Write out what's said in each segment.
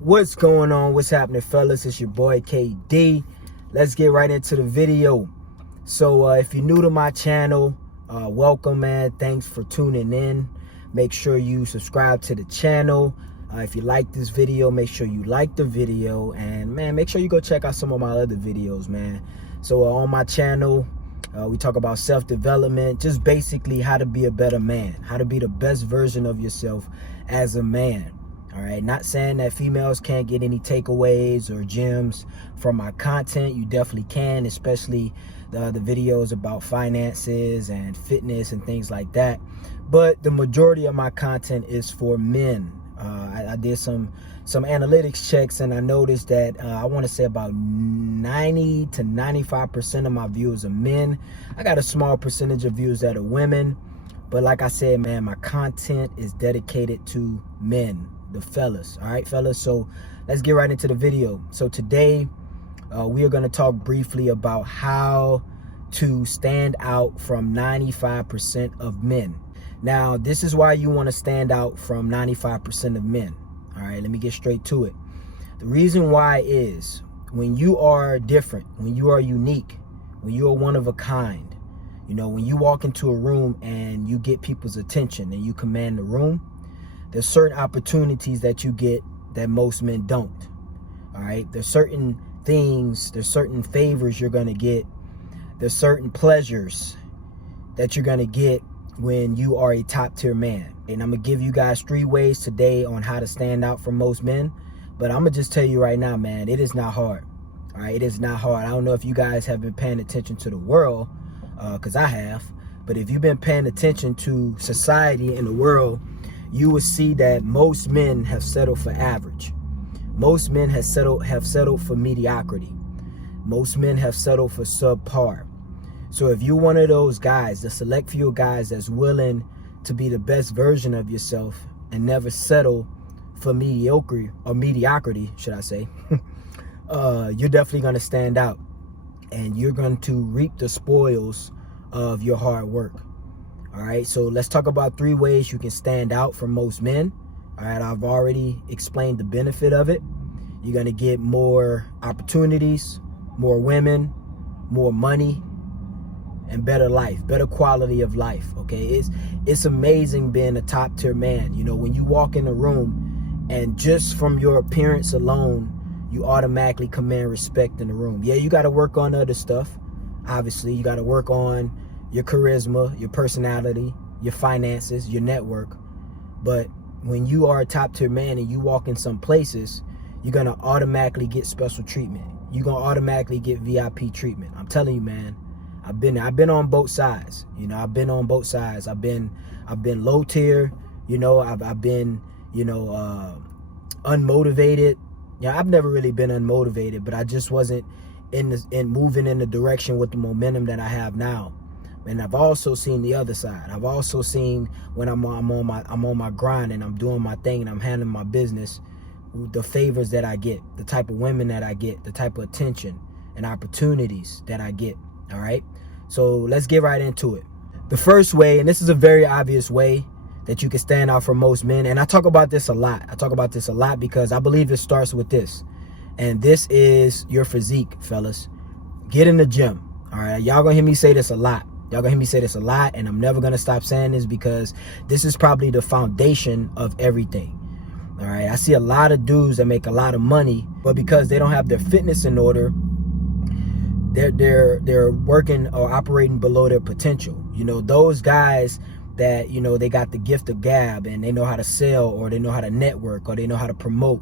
What's going on? What's happening, fellas? It's your boy KD. Let's get right into the video. So if you're new to my channel, welcome, man. Thanks for tuning in. Make sure you subscribe to the channel. If you like this video, make sure you like the video, and man, make sure you go check out some of my other videos, man. So on my channel, we talk about self-development, just basically how to be a better man, how to be the best version of yourself as a man. All right, not saying that females can't get any takeaways or gems from my content. You definitely can, especially the videos about finances and fitness and things like that. But the majority of my content is for men. I did some analytics checks, and I noticed that I want to say about 90 to 95% of my viewers are men. I got a small percentage of viewers that are women. But like I said, man, my content is dedicated to men, the fellas. All right, fellas, so let's get right into the video. So today we are going to talk briefly about how to stand out from 95% of men. Now, this is why you want to stand out from 95% of men. All right, let me get straight to it. The reason why is when you are different, when you are unique, when you are one of a kind, you know, when you walk into a room and you get people's attention and you command the room, there's certain opportunities that you get that most men don't. All right, there's certain things, there's certain favors you're going to get, there's certain pleasures that you're going to get when you are a top tier man. And I'm gonna give you guys 3 ways today on how to stand out from most men. But I'm gonna just tell you right now, man, it is not hard. All right, it is not hard. I don't know if you guys have been paying attention to the world, because I have. But if you've been paying attention to society and the world, you will see that most men have settled for average. Most men have settled for mediocrity. Most men have settled for subpar. So if you're one of those guys, the select few guys that's willing to be the best version of yourself and never settle for mediocrity, should I say, you're definitely going to stand out, and you're going to reap the spoils of your hard work. All right, so let's talk about 3 ways you can stand out from most men. All right, I've already explained the benefit of it. You're going to get more opportunities, more women, more money, and better life, better quality of life. Okay, it's amazing being a top tier man. You know, when you walk in a room and just from your appearance alone, you automatically command respect in the room. Yeah, you got to work on other stuff. Obviously, you got to work on your charisma, your personality, your finances, your network. But when you are a top tier man and you walk in some places, you're going to automatically get special treatment. You're going to automatically get VIP treatment. I'm telling you, man. I've been on both sides. You know, I've been on both sides. I've been low tier. You know, I've been, you know, unmotivated. Yeah, I've never really been unmotivated, but I just wasn't in moving in the direction with the momentum that I have now. And I've also seen the other side. I've also seen when I'm on my grind and I'm doing my thing and I'm handling my business, the favors that I get, the type of women that I get, the type of attention and opportunities that I get. All right, so let's get right into it. The first way, and this is a very obvious way that you can stand out from most men, and I talk about this a lot. I talk about this a lot because I believe it starts with this, and this is your physique, fellas. Get in the gym. All right, y'all gonna hear me say this a lot. Y'all gonna hear me say this a lot, and I'm never gonna stop saying this because this is probably the foundation of everything. All right, I see a lot of dudes that make a lot of money, but because they don't have their fitness in order, they're working or operating below their potential. You know, those guys that, you know, they got the gift of gab and they know how to sell, or they know how to network, or they know how to promote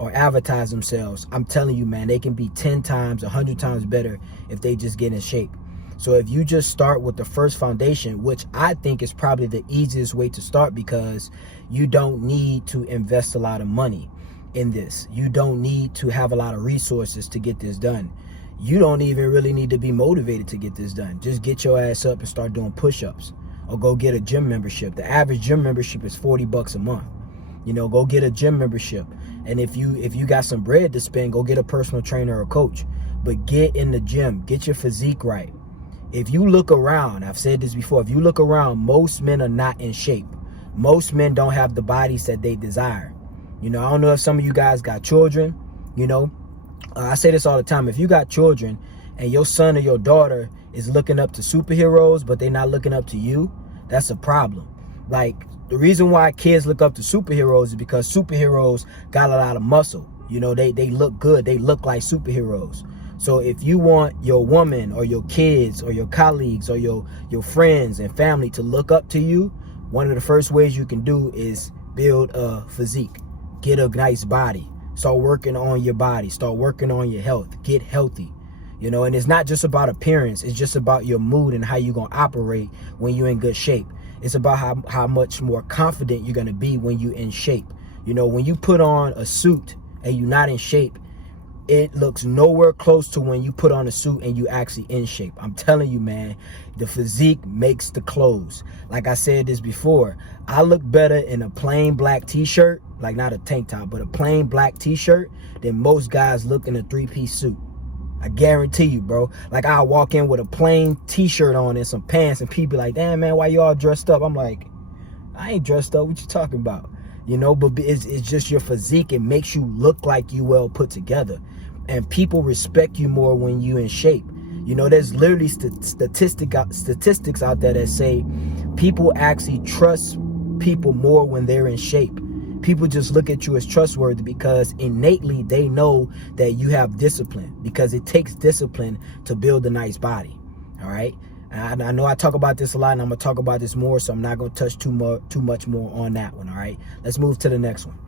or advertise themselves. I'm telling you, man, they can be 10 times, 100 times better if they just get in shape. So if you just start with the first foundation, which I think is probably the easiest way to start, because you don't need to invest a lot of money in this. You don't need to have a lot of resources to get this done. You don't even really need to be motivated to get this done. Just get your ass up and start doing push-ups, or go get a gym membership. The average gym membership is $40 a month. You know, go get a gym membership. And if you got some bread to spend, go get a personal trainer or coach. But get in the gym, get your physique right. If you look around, I've said this before, if you look around, most men are not in shape. Most men don't have the bodies that they desire. You know, I don't know if some of you guys got children. You know, I say this all the time. If you got children and your son or your daughter is looking up to superheroes, but they're not looking up to you, that's a problem. Like, the reason why kids look up to superheroes is because superheroes got a lot of muscle. You know, they look good. They look like superheroes. So if you want your woman or your kids or your colleagues or your friends and family to look up to you, one of the first ways you can do is build a physique. Get a nice body. Start working on your body. Start working on your health. Get healthy. You know, and it's not just about appearance. It's just about your mood and how you're going to operate when you're in good shape. It's about how much more confident you're going to be when you're in shape. You know, when you put on a suit and you're not in shape, it looks nowhere close to when you put on a suit and you actually in shape. I'm telling you, man, the physique makes the clothes. Like I said this before, I look better in a plain black t-shirt, like not a tank top, but a plain black t-shirt than most guys look in a three-piece suit. I guarantee you, bro. Like, I'll walk in with a plain t-shirt on and some pants and people be like, damn, man, why you all dressed up? I'm like, I ain't dressed up. What you talking about? You know, but it's just your physique. It makes you look like you well put together. And people respect you more when you in shape. You know, there's literally statistics out there that say people actually trust people more when they're in shape. People just look at you as trustworthy because innately they know that you have discipline, because it takes discipline to build a nice body. All right. And I know I talk about this a lot, and I'm going to talk about this more, so I'm not going to touch too much more on that one. All right. Let's move to the next one.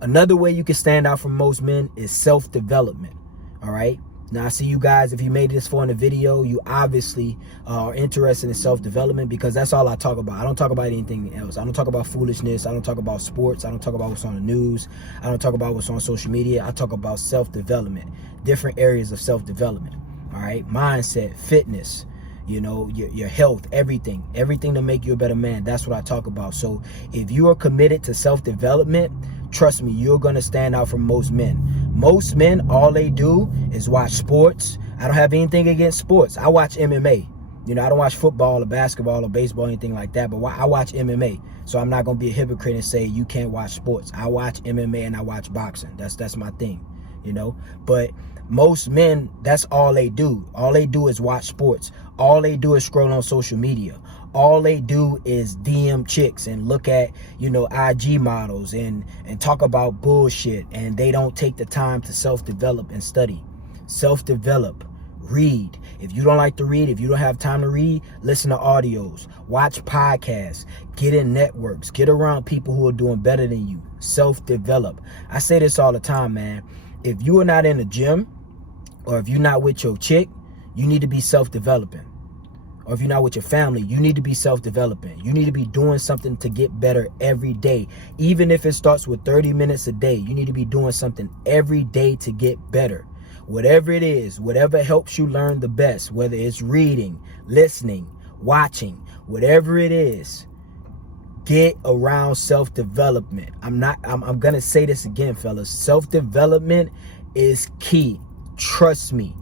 Another way you can stand out from most men is self-development. All right. Now, I see you guys, if you made this far in the video, you obviously are interested in self-development, because that's all I talk about. I don't talk about anything else. I don't talk about foolishness. I don't talk about sports. I don't talk about what's on the news. I don't talk about what's on social media. I talk about self-development, different areas of self-development. All right. Mindset, fitness, you know, your health, everything to make you a better man. That's what I talk about. So if you are committed to self-development, trust me, you're going to stand out from most men. Most men, all they do is watch sports. I don't have anything against sports. I watch MMA. You know, I don't watch football or basketball or baseball, anything like that, but I watch MMA. So I'm not going to be a hypocrite and say you can't watch sports. I watch MMA and I watch boxing. That's my thing, you know. But most men, that's all they do. All they do is watch sports. All they do is scroll on social media. All they do is DM chicks and look at, you know, IG models and talk about bullshit. And they don't take the time to self-develop and study. Self-develop. Read. If you don't like to read, if you don't have time to read, listen to audios. Watch podcasts. Get in networks. Get around people who are doing better than you. Self-develop. I say this all the time, man. If you are not in the gym, or if you're not with your chick, you need to be self-developing. Or if you're not with your family, you need to be self-developing. You need to be doing something to get better every day. Even if it starts with 30 minutes a day, you need to be doing something every day to get better. Whatever it is, whatever helps you learn the best, whether it's reading, listening, watching, whatever it is, get around self-development. I'm going to say this again, fellas. Self-development is key. Trust me.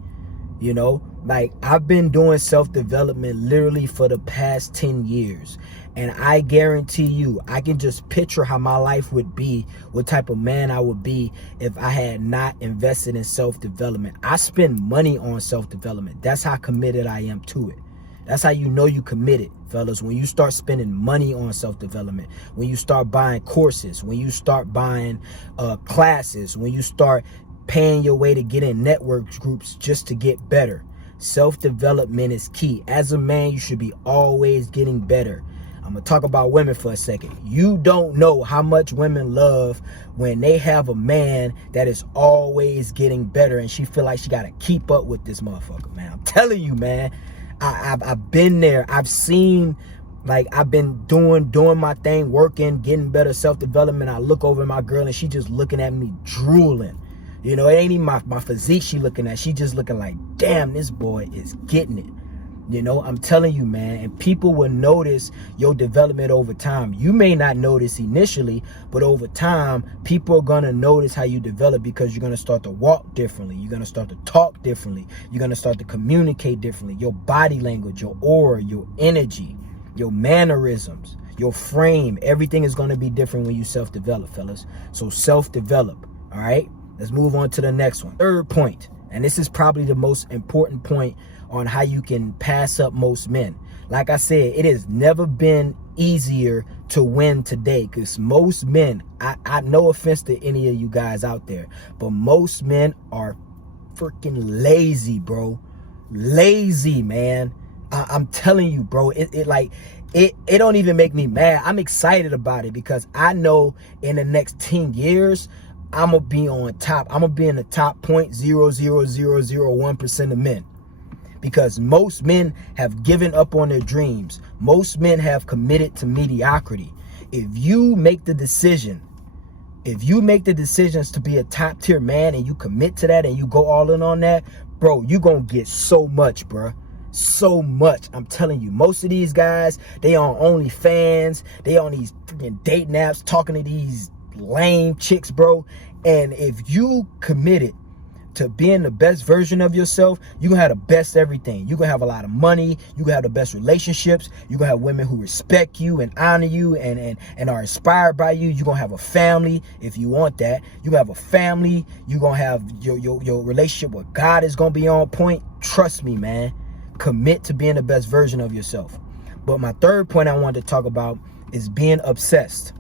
You know, like, I've been doing self-development literally for the past 10 years. And I guarantee you, I can just picture how my life would be, what type of man I would be if I had not invested in self-development. I spend money on self-development. That's how committed I am to it. That's how you know you committed, fellas. When you start spending money on self-development, when you start buying courses, when you start buying classes, when you start paying your way to get in network groups just to get better. Self-development is key. As a man, you should be always getting better. I'm going to talk about women for a second. You don't know how much women love when they have a man that is always getting better and she feel like she got to keep up with this motherfucker, man. I'm telling you, man. I've been there. I've seen, like, I've been doing my thing, working, getting better, self-development. I look over at my girl and she just looking at me drooling. You know, it ain't even my physique she looking at. She just looking like, damn, this boy is getting it. You know, I'm telling you, man. And people will notice your development over time. You may not notice initially, but over time, people are going to notice how you develop, because you're going to start to walk differently. You're going to start to talk differently. You're going to start to communicate differently. Your body language, your aura, your energy, your mannerisms, your frame, everything is going to be different when you self-develop, fellas. So self-develop. All right, let's move on to the next one. Third point, and this is probably the most important point on how you can pass up most men. Like I said, it has never been easier to win today, because most men, I no offense to any of you guys out there, but most men are freaking lazy, bro. Lazy, man. I'm telling you, bro, it don't even make me mad. I'm excited about it because I know in the next 10 years, I'm gonna be on top. I'm gonna be in the top 0.00001% of men. Because most men have given up on their dreams. Most men have committed to mediocrity. If you make the decisions to be a top tier man and you commit to that and you go all in on that, bro, you're going to get so much, bro. So much. I'm telling you, most of these guys, they on OnlyFans. They on these freaking dating apps talking to these lame chicks, bro. And if you committed to being the best version of yourself, you're gonna have the best everything. You're gonna have a lot of money, you're gonna have the best relationships, you're gonna have women who respect you and honor you and are inspired by you. You're gonna have a family if you want that. You're gonna have a family, you're gonna have your relationship with God is gonna be on point. Trust me, man. Commit to being the best version of yourself. But my third point I wanted to talk about is being obsessed.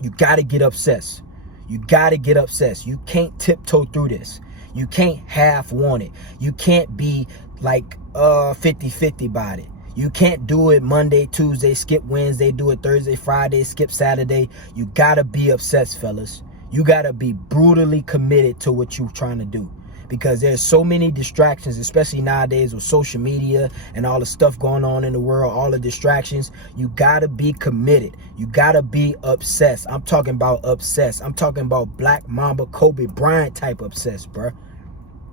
You gotta get obsessed. You gotta get obsessed. You can't tiptoe through this. You can't half want it. You can't be like 50-50 about it. You can't do it Monday, Tuesday, skip Wednesday, do it Thursday, Friday, skip Saturday. You gotta be obsessed, fellas. You gotta be brutally committed to what you're trying to do. Because there's so many distractions, especially nowadays with social media and all the stuff going on in the world, all the distractions. You gotta be committed. You gotta be obsessed. I'm talking about obsessed. I'm talking about Black Mamba, Kobe Bryant type obsessed, bro.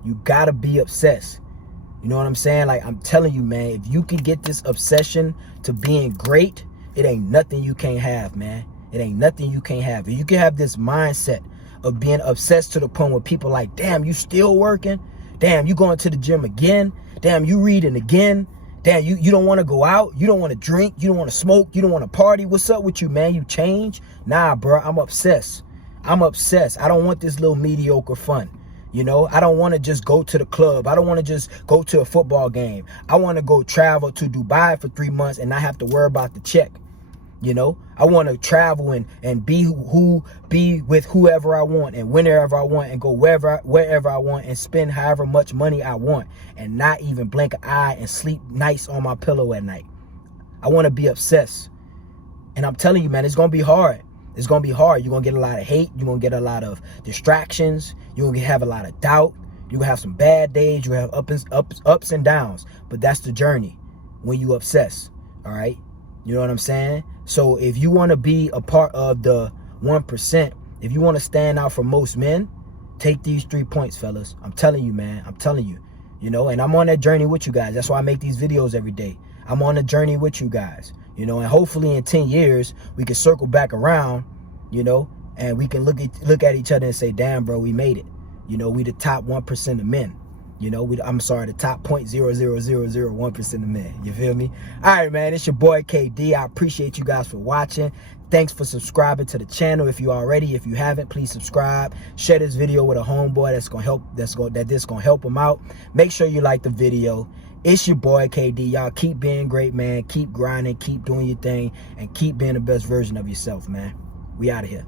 You gotta be obsessed. You know what I'm saying? Like, I'm telling you, man, if you can get this obsession to being great, it ain't nothing you can't have, man. It ain't nothing you can't have. If you can have this mindset of being obsessed to the point where people like, damn, you still working? Damn, you going to the gym again? Damn, you reading again? Damn, you don't want to go out? You don't want to drink? You don't want to smoke? You don't want to party? What's up with you, man? You change? Nah, bro, I'm obsessed. I'm obsessed. I don't want this little mediocre fun. You know, I don't want to just go to the club. I don't want to just go to a football game. I want to go travel to Dubai for 3 months and not have to worry about the check. You know, I want to travel and be with whoever I want and whenever I want and go wherever I want and spend however much money I want and not even blink an eye and sleep nice on my pillow at night. I want to be obsessed. And I'm telling you, man, it's going to be hard. It's going to be hard. You're going to get a lot of hate. You're going to get a lot of distractions. You're going to have a lot of doubt. You're going to have some bad days. You're going to have ups and downs. But that's the journey when you obsess. All right. You know what I'm saying? So if you want to be a part of the 1%, if you want to stand out from most men, take these 3 points, fellas. I'm telling you, man. I'm telling you. You know, and I'm on that journey with you guys. That's why I make these videos every day. I'm on a journey with you guys. You know, and hopefully in 10 years, we can circle back around, you know, and we can look at each other and say, damn, bro, we made it. You know, we the top 1% of men. You know, the top 0.00001% of men. You feel me? All right, man, it's your boy KD. I appreciate you guys for watching. Thanks for subscribing to the channel. If you haven't, please subscribe. Share this video with a homeboy that's gonna help him out. Make sure you like the video. It's your boy KD. Y'all keep being great, man. Keep grinding, keep doing your thing, and keep being the best version of yourself, man. We out of here.